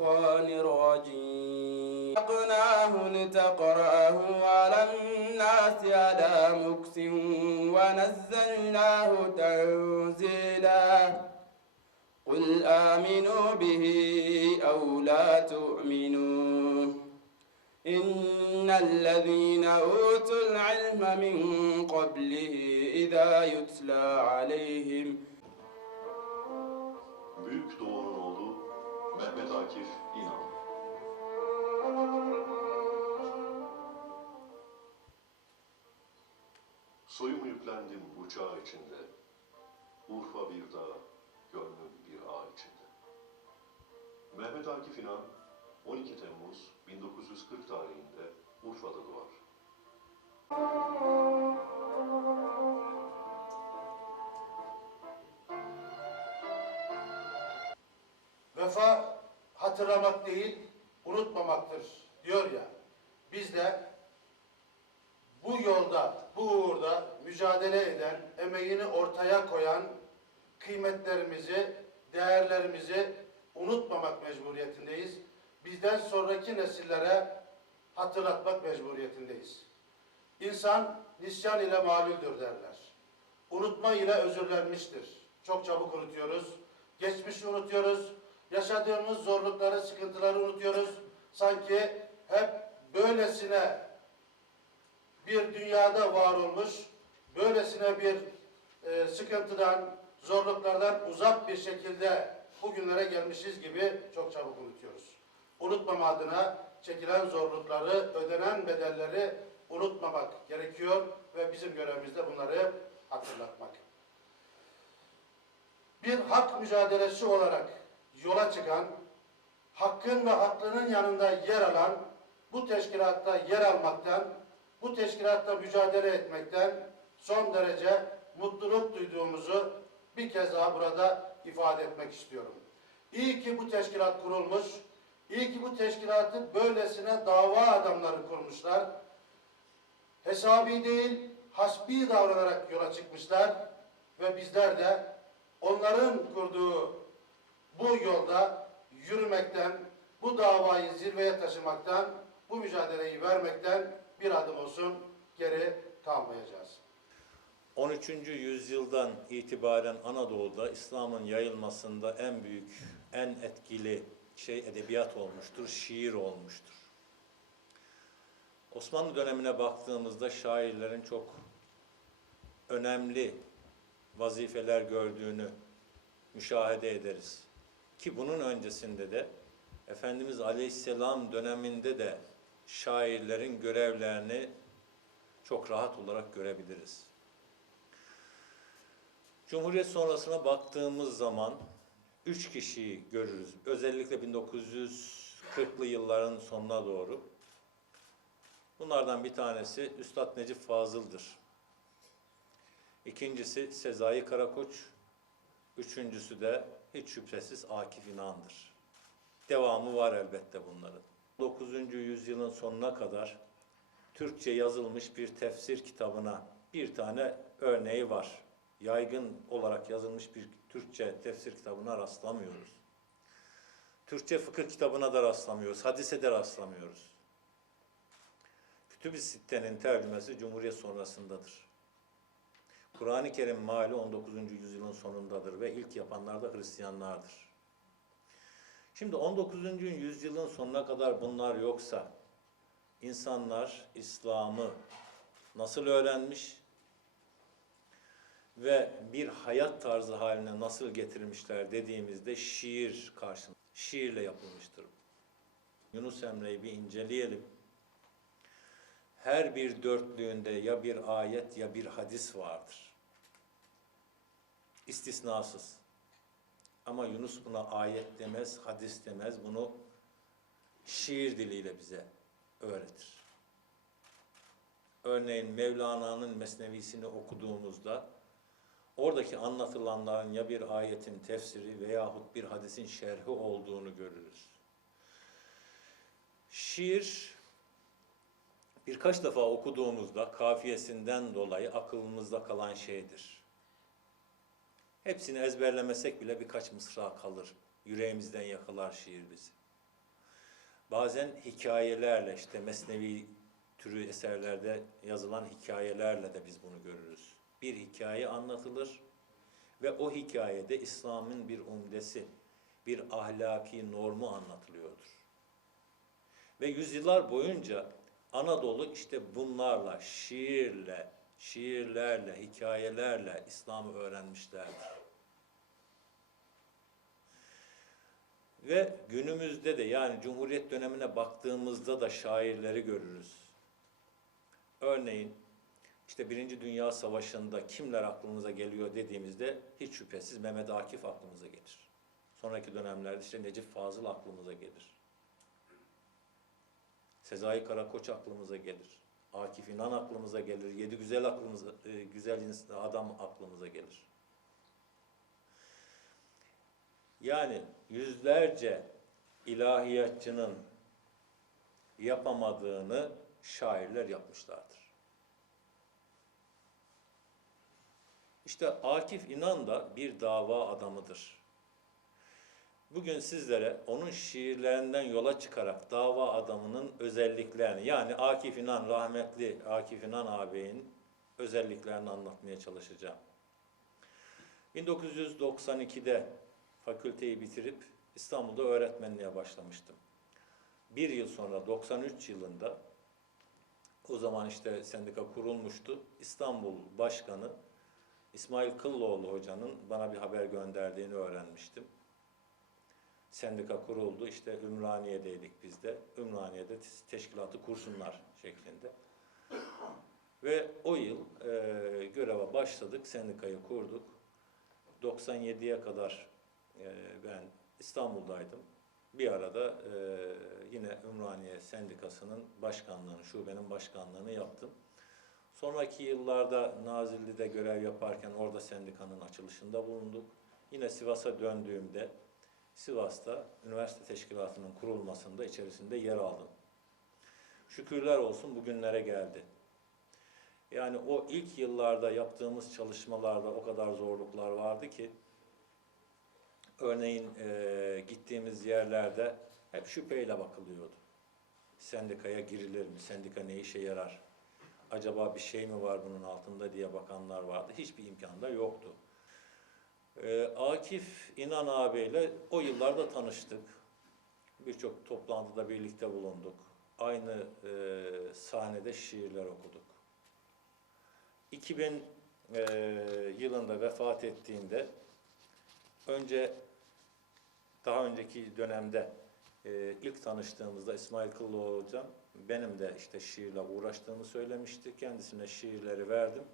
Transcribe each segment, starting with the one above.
الشيطان الرجيم. خلقناه لتقرأه على الناس على مكس ونزلناه تنزيلا. قل آمنوا به أو لا تؤمنوا. إن الذين أوتوا العلم من قبله إذا يتلى عليهم. Büyük Akif İnan. Soyum yüklendim bu çağ içinde. Urfa bir dağ, gönlüm bir ağ içinde. Mehmet Akif İnan 12 Temmuz 1940 tarihinde Urfa'da doğar. Vefa hatırlamak değil, unutmamaktır diyor ya. Biz de bu yolda, bu uğurda mücadele eden, emeğini ortaya koyan kıymetlerimizi, değerlerimizi unutmamak mecburiyetindeyiz. Bizden sonraki nesillere hatırlatmak mecburiyetindeyiz. İnsan nisyan ile malüldür derler. Unutma ile özürlenmiştir. Çok çabuk unutuyoruz. Geçmişi unutuyoruz. Yaşadığımız zorlukları, sıkıntıları unutuyoruz. Sanki hep böylesine bir dünyada var olmuş, böylesine bir e, sıkıntıdan, zorluklardan uzak bir şekilde bugünlere gelmişiz gibi çok çabuk unutuyoruz. Unutmama adına çekilen zorlukları, ödenen bedelleri unutmamak gerekiyor ve bizim görevimiz de bunları hatırlatmak. Bir hak mücadelesi olarak yola çıkan, hakkın ve haklının yanında yer alan, bu teşkilatta yer almaktan, bu teşkilatta mücadele etmekten son derece mutluluk duyduğumuzu bir kez daha burada ifade etmek istiyorum. İyi ki bu teşkilat kurulmuş, iyi ki bu teşkilatı böylesine dava adamları kurmuşlar. Hesabi değil, hasbi davranarak yola çıkmışlar ve bizler de onların kurduğu bu yolda yürümekten, bu davayı zirveye taşımaktan, bu mücadeleyi vermekten bir adım olsun geri kalmayacağız. 13. yüzyıldan itibaren Anadolu'da İslam'ın yayılmasında en büyük, en etkili şey edebiyat olmuştur, şiir olmuştur. Osmanlı dönemine baktığımızda şairlerin çok önemli vazifeler gördüğünü müşahede ederiz. Ki bunun öncesinde de Efendimiz Aleyhisselam döneminde de şairlerin görevlerini çok rahat olarak görebiliriz. Cumhuriyet sonrasına baktığımız zaman üç kişiyi görürüz. Özellikle 1940'lı yılların sonuna doğru. Bunlardan bir tanesi Üstad Necip Fazıl'dır. İkincisi Sezai Karakoç. Üçüncüsü de hiç şüphesiz Akif İnan'dır. Devamı var elbette bunların. 9. yüzyılın sonuna kadar Türkçe yazılmış bir tefsir kitabına bir tane örneği var. Yaygın olarak yazılmış bir Türkçe tefsir kitabına rastlamıyoruz. Türkçe fıkıh kitabına da rastlamıyoruz, hadise de rastlamıyoruz. Kütüb-i Sitte'nin tercümesi Cumhuriyet sonrasındadır. Kur'an-ı Kerim mali 19. yüzyılın sonundadır ve ilk yapanlar da Hristiyanlardır. Şimdi 19. yüzyılın sonuna kadar bunlar yoksa insanlar İslam'ı nasıl öğrenmiş ve bir hayat tarzı haline nasıl getirmişler dediğimizde şiir karşısında, şiirle yapılmıştır. Yunus Emre'yi bir inceleyelim. Her bir dörtlüğünde ya bir ayet ya bir hadis vardır. İstisnasız. Ama Yunus buna ayet demez, hadis demez. Bunu şiir diliyle bize öğretir. Örneğin Mevlana'nın Mesnevisini okuduğumuzda oradaki anlatılanların ya bir ayetin tefsiri veyahut bir hadisin şerhi olduğunu görürüz. Şiir birkaç defa okuduğumuzda kafiyesinden dolayı aklımızda kalan şeydir. Hepsini ezberlemesek bile birkaç mısra kalır. Yüreğimizden yakalar şiir bizi. bazen hikayelerle işte mesnevi türü eserlerde yazılan hikayelerle de biz bunu görürüz. Bir hikaye anlatılır ve o hikayede İslam'ın bir umdesi, bir ahlaki normu anlatılıyordur. Ve yüzyıllar boyunca Anadolu işte bunlarla, şiirle, şiirlerle, hikayelerle İslam'ı öğrenmişlerdir. Ve günümüzde de yani Cumhuriyet dönemine baktığımızda da şairleri görürüz. Örneğin işte Birinci Dünya Savaşı'nda kimler aklımıza geliyor dediğimizde hiç şüphesiz Mehmet Akif aklımıza gelir. Sonraki dönemlerde işte Necip Fazıl aklımıza gelir. Sezai Karakoç aklımıza gelir. Akif İnan aklımıza gelir. Yedi Güzel aklımıza, e, güzel adam aklımıza gelir. Yani yüzlerce ilahiyatçının yapamadığını şairler yapmışlardır. İşte Akif İnan da bir dava adamıdır. Bugün sizlere onun şiirlerinden yola çıkarak dava adamının özelliklerini yani Akif İnan rahmetli Akif İnan ağabeyin özelliklerini anlatmaya çalışacağım. 1992'de fakülteyi bitirip İstanbul'da öğretmenliğe başlamıştım. Bir yıl sonra 93 yılında o zaman işte sendika kurulmuştu. İstanbul Başkanı İsmail Kıllıoğlu hocanın bana bir haber gönderdiğini öğrenmiştim. Sendika kuruldu. İşte Ümraniye'deydik biz de. Ümraniye'de teşkilatı kursunlar şeklinde. Ve o yıl e, göreve başladık. Sendikayı kurduk. 97'ye kadar e, ben İstanbul'daydım. Bir arada e, yine Ümraniye Sendikası'nın başkanlığını, şubenin başkanlığını yaptım. Sonraki yıllarda Nazilli'de görev yaparken orada sendikanın açılışında bulunduk. Yine Sivas'a döndüğümde Sivas'ta üniversite teşkilatının kurulmasında içerisinde yer aldım. Şükürler olsun bugünlere geldi. Yani o ilk yıllarda yaptığımız çalışmalarda o kadar zorluklar vardı ki örneğin e, gittiğimiz yerlerde hep şüpheyle bakılıyordu. Sendikaya girilir mi? Sendika ne işe yarar? Acaba bir şey mi var bunun altında diye bakanlar vardı. Hiçbir imkan da yoktu. Ee, Akif İnan ağabeyle o yıllarda tanıştık. Birçok toplantıda birlikte bulunduk. Aynı e, sahnede şiirler okuduk. 2000 e, yılında vefat ettiğinde önce daha önceki dönemde e, ilk tanıştığımızda İsmail Kıllıoğlu hocam benim de işte şiirle uğraştığımı söylemişti. Kendisine şiirleri verdim.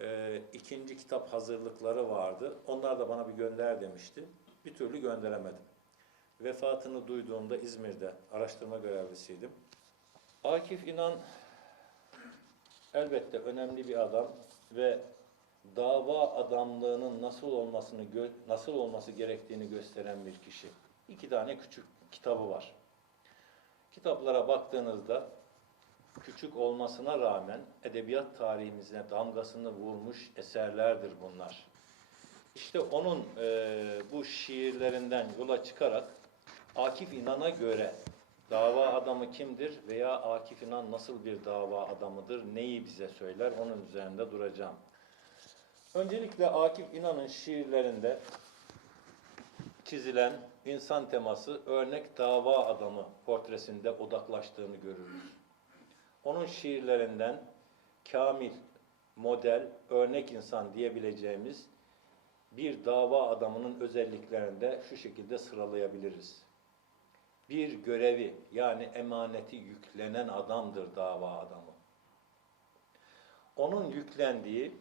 E, ikinci kitap hazırlıkları vardı. Onlar da bana bir gönder demişti. Bir türlü gönderemedim. Vefatını duyduğumda İzmir'de araştırma görevlisiydim. Akif İnan elbette önemli bir adam ve dava adamlığının nasıl olmasını nasıl olması gerektiğini gösteren bir kişi. İki tane küçük kitabı var. Kitaplara baktığınızda küçük olmasına rağmen edebiyat tarihimize damgasını vurmuş eserlerdir bunlar. İşte onun e, bu şiirlerinden yola çıkarak Akif İnan'a göre dava adamı kimdir veya Akif İnan nasıl bir dava adamıdır, neyi bize söyler onun üzerinde duracağım. Öncelikle Akif İnan'ın şiirlerinde çizilen insan teması örnek dava adamı portresinde odaklaştığını görürüz. Onun şiirlerinden kamil, model, örnek insan diyebileceğimiz bir dava adamının özelliklerini de şu şekilde sıralayabiliriz. Bir görevi yani emaneti yüklenen adamdır dava adamı. Onun yüklendiği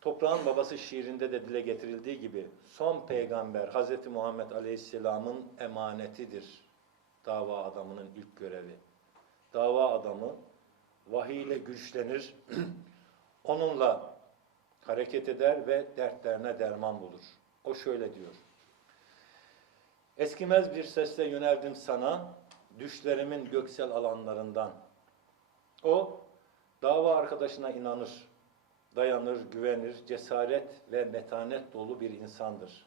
Toprağın Babası şiirinde de dile getirildiği gibi son peygamber Hz. Muhammed Aleyhisselam'ın emanetidir dava adamının ilk görevi. Dava adamı vahiy ile güçlenir, onunla hareket eder ve dertlerine derman bulur. O şöyle diyor. Eskimez bir sesle yöneldim sana, düşlerimin göksel alanlarından. O, dava arkadaşına inanır, dayanır, güvenir, cesaret ve metanet dolu bir insandır.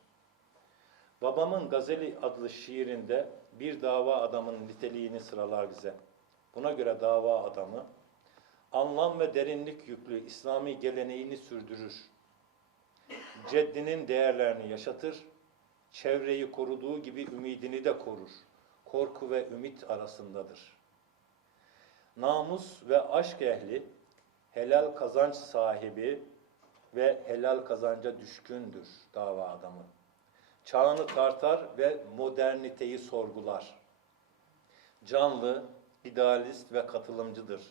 Babamın Gazeli adlı şiirinde bir dava adamının niteliğini sıralar bize. Buna göre dava adamı anlam ve derinlik yüklü İslami geleneğini sürdürür. Ceddinin değerlerini yaşatır, çevreyi koruduğu gibi ümidini de korur. Korku ve ümit arasındadır. Namus ve aşk ehli, helal kazanç sahibi ve helal kazanca düşkündür dava adamı. Çağını tartar ve moderniteyi sorgular. Canlı, idealist ve katılımcıdır.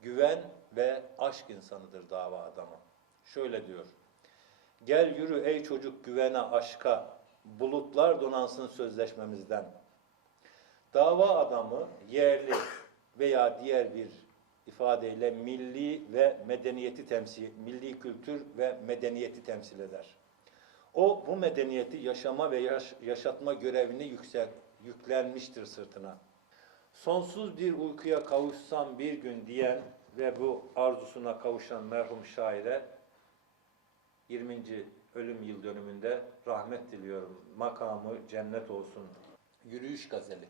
Güven ve aşk insanıdır dava adamı. Şöyle diyor. Gel yürü ey çocuk güvene aşka, bulutlar donansın sözleşmemizden. Dava adamı yerli veya diğer bir ifadeyle milli ve medeniyeti temsil, milli kültür ve medeniyeti temsil eder. O bu medeniyeti yaşama ve yaş- yaşatma görevini yüksek, yüklenmiştir sırtına. Sonsuz bir uykuya kavuşsam bir gün diyen ve bu arzusuna kavuşan merhum şaire 20. ölüm yıl dönümünde rahmet diliyorum. Makamı cennet olsun. Yürüyüş gazeli.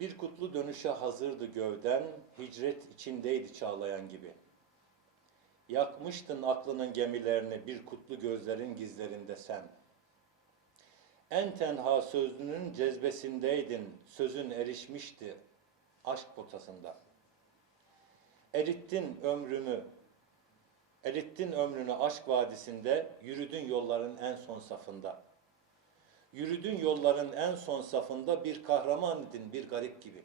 Bir kutlu dönüşe hazırdı gövden, hicret içindeydi çağlayan gibi. Yakmıştın aklının gemilerini bir kutlu gözlerin gizlerinde sen. En tenha sözünün cezbesindeydin, sözün erişmişti aşk potasında. Erittin ömrümü, erittin ömrünü aşk vadisinde, yürüdün yolların en son safında. Yürüdün yolların en son safında bir kahraman idin, bir garip gibi.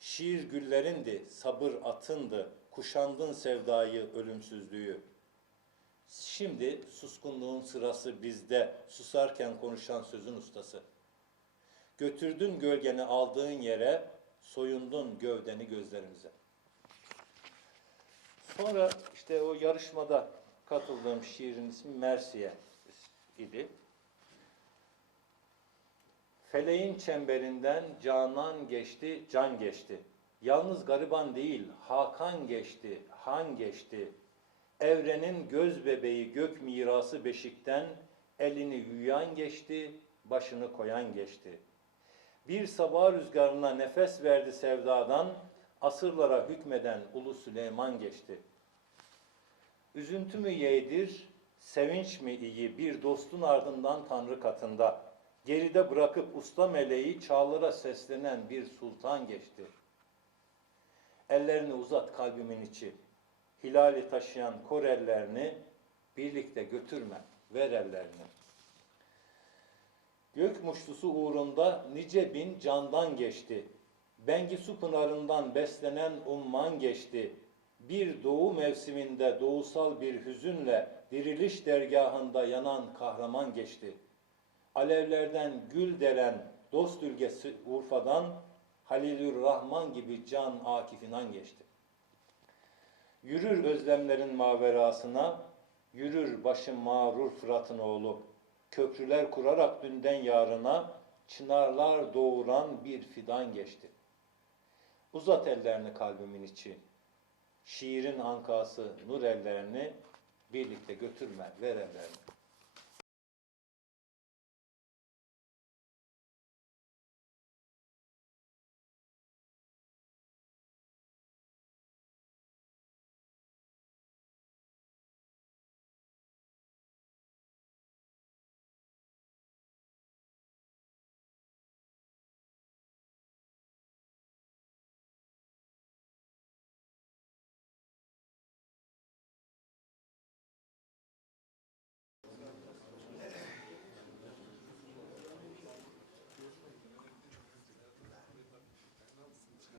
Şiir güllerindi, sabır atındı, kuşandın sevdayı, ölümsüzlüğü. Şimdi suskunluğun sırası bizde, susarken konuşan sözün ustası. Götürdün gölgeni aldığın yere, soyundun gövdeni gözlerimize. Sonra işte o yarışmada katıldığım şiirin ismi Mersiye idi. Feleğin çemberinden canan geçti, can geçti. Yalnız gariban değil, Hakan geçti, Han geçti. Evrenin göz bebeği gök mirası beşikten elini yuyan geçti, başını koyan geçti. Bir sabah rüzgarına nefes verdi sevdadan, asırlara hükmeden Ulu Süleyman geçti. Üzüntü mü yeğdir, sevinç mi iyi bir dostun ardından Tanrı katında. Geride bırakıp usta meleği çağlara seslenen bir sultan geçti. Ellerini uzat kalbimin içi. Hilali taşıyan kor ellerini birlikte götürme, ver ellerini. Gök muştusu uğrunda nice bin candan geçti. Bengisu pınarından beslenen umman geçti. Bir doğu mevsiminde doğusal bir hüzünle diriliş dergahında yanan kahraman geçti. Alevlerden gül deren dost ülgesi Urfa'dan Halilür Rahman gibi can Akif İnan geçti. Yürür özlemlerin maverasına, yürür başım mağrur Fırat'ın oğlu. Köprüler kurarak dünden yarına, çınarlar doğuran bir fidan geçti. Uzat ellerini kalbimin içi, şiirin ankası nur ellerini birlikte götürme, ver ellerini.